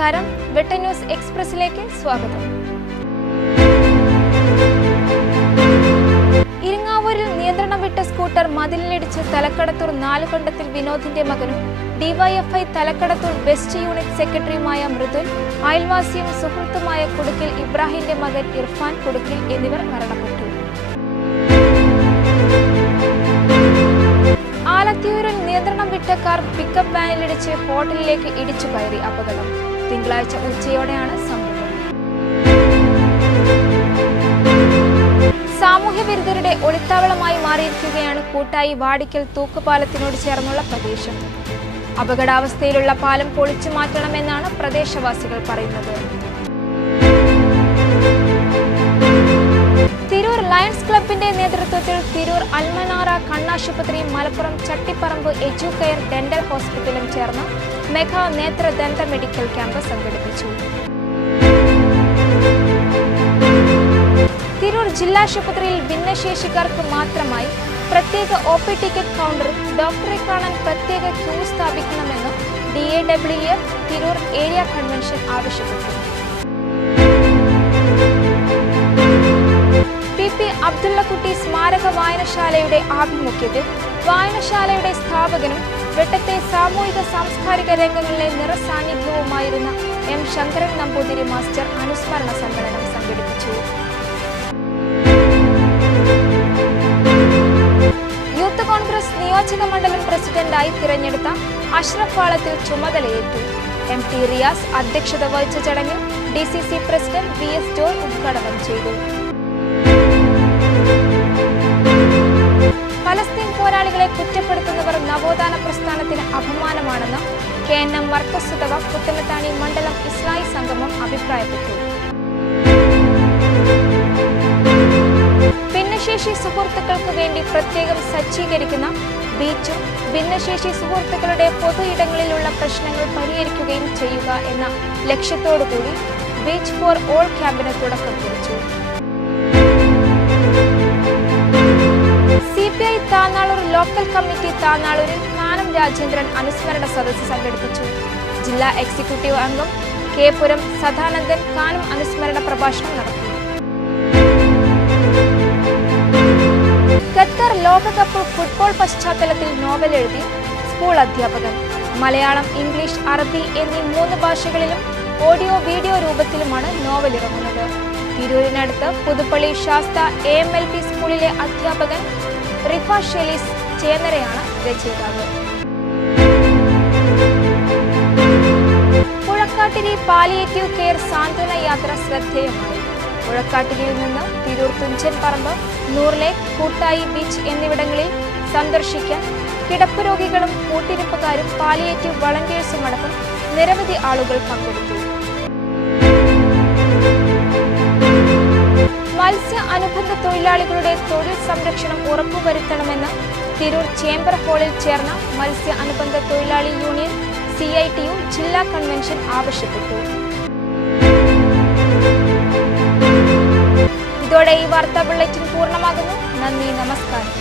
നമസ്കാരം, വെട്ട ന്യൂസ് എക്സ്പ്രസിലേക്ക് സ്വാഗതം. ഇരിങ്ങാവൂരിൽ നിയന്ത്രണം വിട്ട സ്കൂട്ടർ മതിലിലിടിച്ച് തലക്കടത്തൂർ നാലുകണ്ടത്തിൽ വിനോദിന്റെ മകനും ഡിവൈഎഫ്ഐ തലക്കടത്തൂർ വെസ്റ്റ് യൂണിറ്റ് സെക്രട്ടറിയുമായ മൃദുൽ, അയൽവാസിയും സുഹൃത്തുമായ കുടുക്കിൽ ഇബ്രാഹിമിന്റെ മകൻ ഇർഫാൻ കുടുക്കിൽ എന്നിവർ മരണപ്പെട്ടു. ആലത്തിയൂരിൽ നിയന്ത്രണം വിട്ട കാർ പിക്കപ്പ് വാനിലിടിച്ച് ഹോട്ടലിലേക്ക് ഇടിച്ചു കയറി അപകടം. തിങ്കളാഴ്ച ഉച്ചയോടെയാണ് സംഭവം. സാമൂഹ്യ വിരുദ്ധരുടെ ഒളിത്താവളമായി മാറിയിരിക്കുകയാണ് കൂട്ടായി വാടിക്കൽ തൂക്കുപാലത്തിനോട് ചേർന്നുള്ള പ്രദേശം. അപകടാവസ്ഥയിലുള്ള പാലം പൊളിച്ചു മാറ്റണമെന്നാണ് പ്രദേശവാസികൾ പറയുന്നത്. തിരൂർ ലയൺസ് ക്ലബിന്റെ നേതൃത്വത്തിൽ തിരൂർ അൽമനാറ കണ്ണാശുപത്രിയും മലപ്പുറം ചട്ടിപ്പറമ്പ് എഡ്യൂകെയർ ഡെന്റൽ ഹോസ്പിറ്റലും ചേർന്ന് മെഗാ നേത്ര ദന്ത മെഡിക്കൽ ക്യാമ്പ് സംഘടിപ്പിച്ചു. തിരൂർ ജില്ലാശുപത്രിയിൽ ഭിന്നശേഷിക്കാർക്ക് മാത്രമായി പ്രത്യേക OP ടിക്കറ്റ് കൗണ്ടറും ഡോക്ടറെ കാണാൻ പ്രത്യേക ക്യൂ സ്ഥാപിക്കണമെന്ന് DAWF തിരൂർ ഏരിയ കൺവെൻഷൻ ആവശ്യപ്പെട്ടു. PP അബ്ദുള്ളക്കുട്ടി സ്മാരക വായനശാലയുടെ ആഭിമുഖ്യത്തിൽ വായനശാലയുടെ സ്ഥാപകനും വെട്ടത്തെ സാമൂഹിക സാംസ്കാരിക രംഗങ്ങളിലെ നിറസാന്നിധ്യവുമായിരുന്ന M. ശങ്കരൻ നമ്പൂതിരി മാസ്റ്റർ അനുസ്മരണ സമ്മേളനം സംഘടിപ്പിച്ചു. യൂത്ത് കോൺഗ്രസ് നിയോജക മണ്ഡലം പ്രസിഡന്റായി തിരഞ്ഞെടുത്ത അഷ്റഫ് പാളത്തിൽ ചുമതലയേറ്റു. MT റിയാസ് അധ്യക്ഷത വഹിച്ച ചടങ്ങിൽ DCC പ്രസിഡന്റ് VS ജോയ് ഉദ്ഘാടനം ചെയ്തു. ഫലസ്തീൻ പോരാളികളെ കുറ്റപ്പെടുത്തുന്നവർ നവോത്ഥാന പ്രസ്ഥാനത്തിന് അപമാനമാണെന്ന് KNM മർക്കസ് ഉദവ പുത്തനത്താണി മണ്ഡലം ഇസ്ലാഹി സംഗമം അഭിപ്രായപ്പെട്ടു. ഭിന്നശേഷി സുഹൃത്തുക്കൾക്ക് വേണ്ടി പ്രത്യേകം സജ്ജീകരിക്കുന്ന ബീച്ചും ഭിന്നശേഷി സുഹൃത്തുക്കളുടെ പൊതു ഇടങ്ങളിലുള്ള പ്രശ്നങ്ങൾ പരിഹരിക്കുകയും ചെയ്യുക എന്ന ലക്ഷ്യത്തോടുകൂടി ബീച്ച് ഫോർ ഓൾ ക്യാമ്പിന് തുടക്കം കുറിച്ചു. CPI താന്നാളൂർ ലോക്കൽ കമ്മിറ്റി താന്നാളൂരിൽ കാനം രാജേന്ദ്രൻ അനുസ്മരണ സദസ്സ് സംഘടിപ്പിച്ചു. ജില്ലാ എക്സിക്യൂട്ടീവ് അംഗം K. പുരം സദാനന്ദൻ കാനം അനുസ്മരണ പ്രഭാഷണം നടത്തി. ഖത്തർ ലോകകപ്പ് ഫുട്ബോൾ പശ്ചാത്തലത്തിൽ നോവൽ എഴുതി സ്കൂൾ അധ്യാപകൻ. മലയാളം, ഇംഗ്ലീഷ്, അറബി എന്നീ 3 ഭാഷകളിലും ഓഡിയോ വീഡിയോ രൂപത്തിലുമാണ് നോവൽ ഇറങ്ങുന്നത്. തിരൂരിനടുത്ത് പുതുപ്പള്ളി ശാസ്ത AMLP സ്കൂളിലെ അധ്യാപകൻ റിഫ ഷെലീസ് ചേന്നരയാണ് രചയിതാവ്. പുഴക്കാട്ടിരി പാലിയേറ്റീവ് കെയർ സാന്ത്വന യാത്ര ശ്രദ്ധേയമായി. പുഴക്കാട്ടിരിയിൽ നിന്ന് തിരൂർ തുഞ്ചൻ പറമ്പ്, നൂർലേക്ക്, കൂട്ടായി ബീച്ച് എന്നിവിടങ്ങളിൽ സന്ദർശിക്കാൻ കിടപ്പ് രോഗികളും കൂട്ടിരിപ്പുകാരും പാലിയേറ്റീവ് വളണ്ടിയേഴ്സും അടക്കം നിരവധി ആളുകൾ പങ്കെടുത്തു. മത്സ്യ അനുബന്ധ തൊഴിലാളികളുടെ തൊഴിൽ സംരക്ഷണം ഉറപ്പുവരുത്തണമെന്ന് തിരൂർ ചേംബർ ഹാളിൽ ചേർന്ന മത്സ്യ അനുബന്ധ തൊഴിലാളി യൂണിയൻ CITU ജില്ലാ കൺവെൻഷൻ ആവശ്യപ്പെട്ടു. ഇതോടെ ഈ വാർത്താ ബുള്ളറ്റിൻ പൂർണ്ണമാകുന്നു. നന്ദി, നമസ്കാരം.